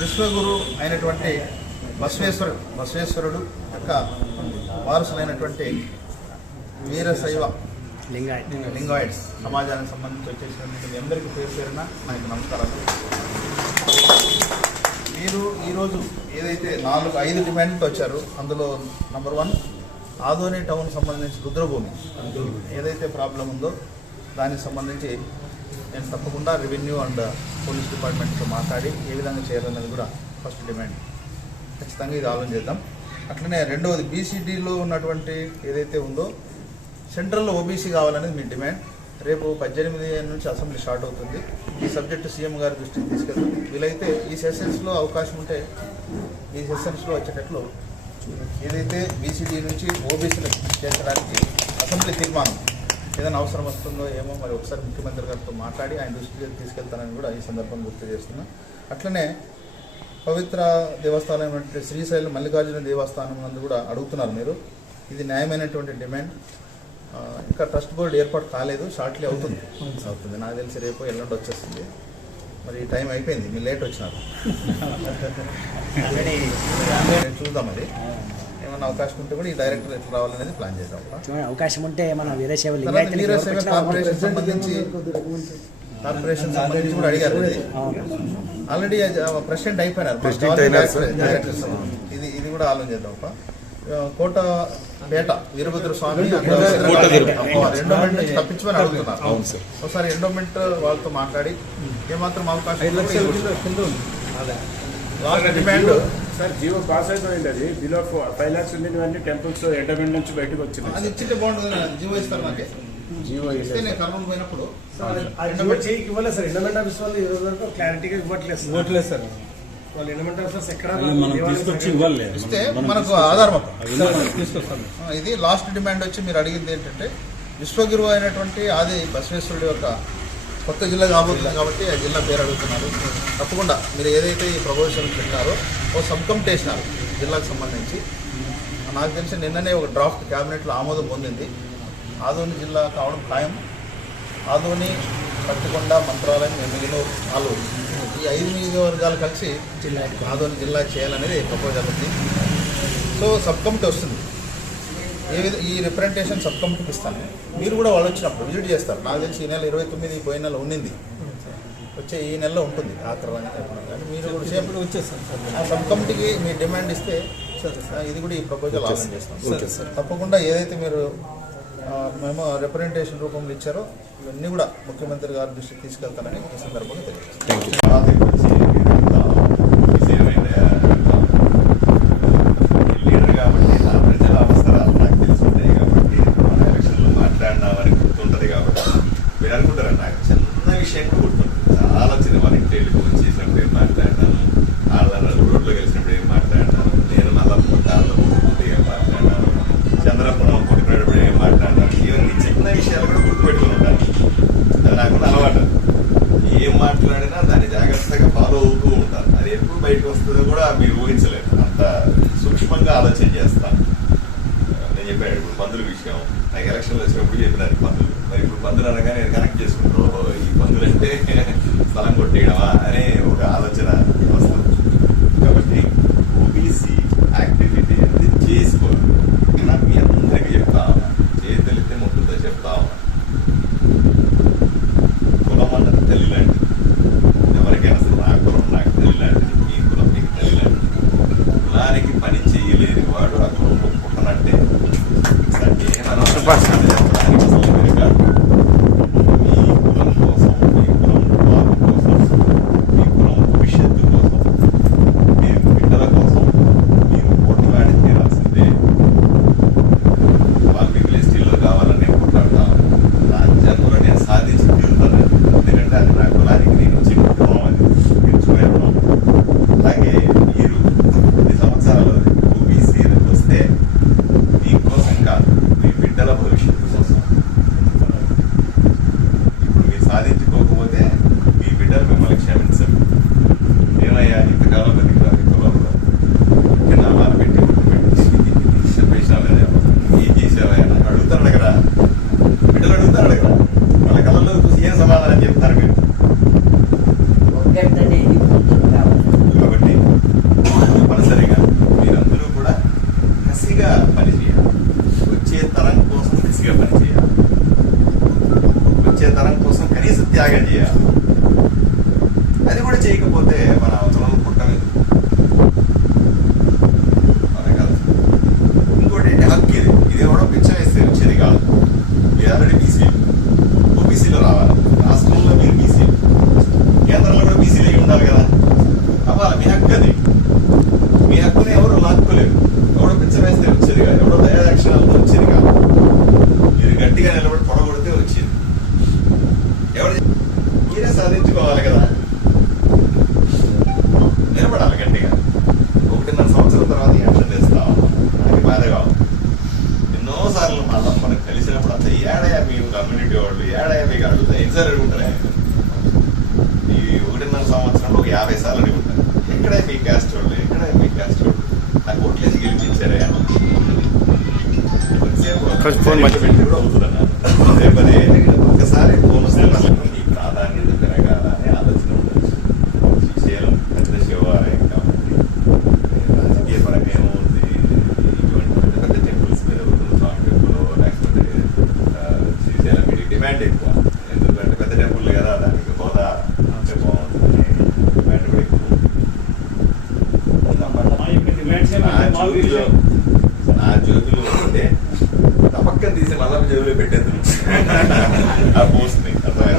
విశ్వగురు అయినటువంటి బసవేశ్వరుడు యొక్క వారసులైనటువంటి వీరశైవ లింగాయిట్స్ సమాజానికి సంబంధించి వచ్చేసినటువంటి మీ అందరికీ పేరు పేరున నాకు నమస్కారాలు. మీరు ఈరోజు ఏదైతే 5 డిమాండ్తో వచ్చారో అందులో నంబర్ 1 ఆదోని టౌన్ సంబంధించి రుద్రభూమి ఏదైతే ప్రాబ్లం ఉందో దానికి సంబంధించి నేను తప్పకుండా రెవెన్యూ అండ్ పోలీస్ డిపార్ట్మెంట్తో మాట్లాడి ఏ విధంగా చేయాలన్నది కూడా ఫస్ట్ డిమాండ్. ఖచ్చితంగా ఇది ఆలోచన చేద్దాం. అట్లనే రెండవది బీసీడీలో ఉన్నటువంటి ఏదైతే ఉందో సెంట్రల్లో ఓబీసీ కావాలనేది మీ డిమాండ్. రేపు 18 నుంచి అసెంబ్లీ స్టార్ట్ అవుతుంది. ఈ సబ్జెక్టు సీఎం గారి దృష్టికి తీసుకెళ్తాం. వీలైతే ఈ సెషన్స్లో అవకాశం ఉంటే ఈ సెషన్స్లో వచ్చేటట్లు ఏదైతే బీసీడీ నుంచి ఓబీసీలు చేర్చడానికి అసెంబ్లీ తీర్మానం ఏదైనా అవసరం వస్తుందో ఏమో మరి ఒకసారి ముఖ్యమంత్రి గారితో మాట్లాడి ఆయన దృష్టికి తీసుకెళ్తానని కూడా ఈ సందర్భంగా గుర్తు చేస్తున్నా. అట్లనే పవిత్ర దేవస్థానం అంటే శ్రీశైలం మల్లికార్జున దేవస్థానం నందు కూడా అడుగుతున్నారు మీరు. ఇది న్యాయమైనటువంటి డిమాండ్. ఇంకా ట్రస్ట్ బోర్డు ఏర్పాటు కాలేదు, షార్ట్లీ అవుతుంది. నాకు తెలిసి రేపు ఎల్లుండి వచ్చేస్తుంది. మరి టైం అయిపోయింది, మీరు లేట్ వచ్చినారు. చూద్దాం అది ఏమన్నా అవకాశం ఉంటే కూడా ఈ డైరెక్టర్ ఎట్లా రావాలనేది ప్లాన్ చేద్దాం. అవకాశం ఉంటే మన వీరశైవ కార్పొరేషన్ సంబంధించి కూడా అడిగారు. ఆల్రెడీ ప్రెసిడెంట్ అయిపోయినారు. ఇది కూడా ఆలోచన చేద్దాం. కోటపేట వీరభద్ర స్వామి ఎండోమెంట్ నుంచి తప్పించమని అడుగుతున్నారు. ఒకసారి ఎండోమెంట్ వాళ్ళతో మాట్లాడి ఏమాత్రం అవకాశం డిమాండ్ సార్ జీవో పాస్ అయిపోయింది. అది బిలో 5 lakhs ఉండేవన్నీ టెంపుల్స్ ఎండోమెంట్ నుంచి బయటకు వచ్చింది. అది ఇచ్చింటే బాగుంటుంది. జీవో ఇస్తారు మాకే. జీవో ఇస్తే నేను కర్నూలు పోయినప్పుడు ఇవ్వలేదు సార్. ఎండోమెంట్ ఆఫీస్ వాళ్ళు ఈ రోజు వరకు క్లారిటీగా ఇవ్వట్లేదు సార్. వాళ్ళు ఎండోమెంట్ ఆఫీసర్స్ ఎక్కడ ఇస్తే మనకు ఆధారం తీసుకొస్తాం. ఇది లాస్ట్ డిమాండ్ వచ్చి మీరు అడిగింది ఏంటంటే విశ్వగురు అయినటువంటి ఆది బసవేశ్వరుడు యొక్క కొత్త జిల్లా కాబోతుంది కాబట్టి ఆ జిల్లా పేరు అడుగుతున్నారు. తప్పకుండా మీరు ఏదైతే ఈ ప్రపోజల్ పెట్టారో ఓ సబ్ కమిటీ వేసినారు జిల్లాకు సంబంధించి. నాకు తెలిసి నిన్ననే ఒక డ్రాఫ్ట్ క్యాబినెట్లో ఆమోదం పొందింది. ఆదోని జిల్లా కావడం ఖాయం. ఆదోని, పత్తికొండ, మంత్రాలయం, ఎమ్మిగనూరు, ఆలూరు ఈ 5 నియోజకవర్గాలు కలిసి ఆదోని జిల్లా చేయాలనేది ప్రపోజల్ ఉంది. సో సబ్ కమిటీ వస్తుంది. ఈ రిప్రజెంటేషన్ సబ్ కమిటీకి ఇస్తాను. మీరు కూడా వాళ్ళు వచ్చినప్పుడు విజిట్ చేస్తారు. నాకు తెలిసి ఈ నెల 29 పోయిన నెల ఉండింది, వచ్చే ఈ నెలలో ఉంటుంది ఆఖరి. కానీ మీరు కూడా సేమ్ ఆ సబ్ కమిటీకి మీ డిమాండ్ ఇస్తే ఇది కూడా ఈ ప్రపోజల్ ఆలోచన చేస్తాం. తప్పకుండా ఏదైతే మీరు మేము రిప్రజెంటేషన్ రూపంలో ఇచ్చారో ఇవన్నీ కూడా ముఖ్యమంత్రి గారి దృష్టికి తీసుకెళ్తానని ఈ సందర్భంగా తెలియజేస్తాను. మీరు అనుకుంటారన్న చిన్న విషయం గుర్తుంది. చాలా చిన్న మన ఇంటి వచ్చేసినప్పుడు ఏం మాట్లాడినాను, ఆళ్ళ రోడ్లో కలిసినప్పుడు ఏం మాట్లాడినాను, నేను నల్లప్పుడు ఏం మాట్లాడినాను, చంద్రపురం కొట్టుకునేటప్పుడు ఏం మాట్లాడినాను, ఇవన్నీ చిన్న విషయాలు కూడా గుర్తుపెట్టుకుని ఉంటాను. అది నాకు అలవాటు. ఏం మాట్లాడినా దాన్ని జాగ్రత్తగా ఫాలో అవుతూ ఉంటాను. అది ఎప్పుడు బయటకు వస్తుందో కూడా మీరు ఊహించలేరు. అంత సూక్ష్మంగా ఆలోచన చేస్తాను. నేను చెప్పాను ఇప్పుడు మందుల విషయం, నాకు ఎలక్షన్లు వచ్చినప్పుడు చెప్పినారు మందులు. మరి ఇప్పుడు పందులు అనగా నేను కనెక్ట్ చేసుకుంటాను, ఈ పందులు అంటే స్థలం కొట్టేయడమా అనే ఒక ఆలోచన వస్తుంది. కాబట్టి ఓబీసీ యాక్టివిటీ అనేది చేసుకోవాలి. నాకు మీ అందరికీ చెప్తా ఉన్నా, చేతులెత్తే ముట్టుతో చెప్తా ఉన్నా, కులం అన్నది తల్లి లాంటిది. ఎవరికైనా అసలు నా కులం నాకు తల్లి లాంటిది, మీ కులం మీకు తల్లి లాంటిది. కులానికి పని చేయలేని వాడు ఆ కులం పుట్టనట్టే. దాన్ని ఏమన్నా లేకపోతే మన అవసరం పుట్టలేదు. అదే కాదు. ఇంకోటి ఏంటి హక్కు ఇది కూడా పిచ్చ వేస్తే వచ్చేది కాదు. మీరు ఆల్రెడీ బీసీ, ఓబీసీలో రావాలి. రాష్ట్రంలో మీరు బీసీ, కేంద్రంలో కూడా బీసీలు అయి ఉండాలి కదా. అవ్వాలి, మీ హక్కు అది. మీ హక్కుని ఎవరు లాక్కోలేరు. ఎవడో పిచ్చ వేస్తే వచ్చేది కాదు, ఎవడో దయాదక్షిణాలతో వచ్చేది కాదు. మీరు గట్టిగా నిలబడి పొడగొడితే వచ్చింది. ఎవరు మీరే సాధించుకోవాలి కదా, నిలబడాలి గట్టిగా. 1.5 సంవత్సరం తర్వాత యాక్షన్ చేస్తాం. నాకు బాధగా ఉంది. ఎన్నోసార్లు మళ్ళీ మనకు కలిసినప్పుడు అంతా ఏడయా మీ కమ్యూనిటీ వాళ్ళు, ఏడయా మీకు అడుగుతా, ఎన్నిసార్లు అడుగుంటారా? ఈ 1.5 సంవత్సరంలో 50 సార్లు అడుగుంటారు. ఎక్కడే మీ క్యాస్ట్ వాళ్ళు, ఎక్కడే మీ క్యాస్ట్ వాళ్ళు, నాకు ఓట్లేసి గెలిపించారా? ఫోన్ పెట్టి కూడా అవుతుందన్నారు. రేపదే ఒకసారి ఫోన్ వస్తే ఈ ప్రాధాన్యత పెరగాలని ఆలోచన ఉండొచ్చు. శ్రీశైలం పెద్ద శివాలయం కాబట్టి రాజకీయ పరంగా ఏమవుతుంది, ఇటువంటి పెద్ద పెద్ద టెంపుల్స్ మీద స్వామి టెంపుల్ లేకపోతే శ్రీశైలం వీటికి డిమాండ్ ఎక్కువ. ఎందుకంటే పెద్ద టెంపుల్ కదా, దానికి హోదా అంటే బాగుంటుంది, డిమాండ్ కూడా ఎక్కువ. నా జోబులో ఉంటే పక్కన తీసి మళ్ళా జోబులో పెట్టేది ఆ పోస్ట్ ని. అర్థమైందా?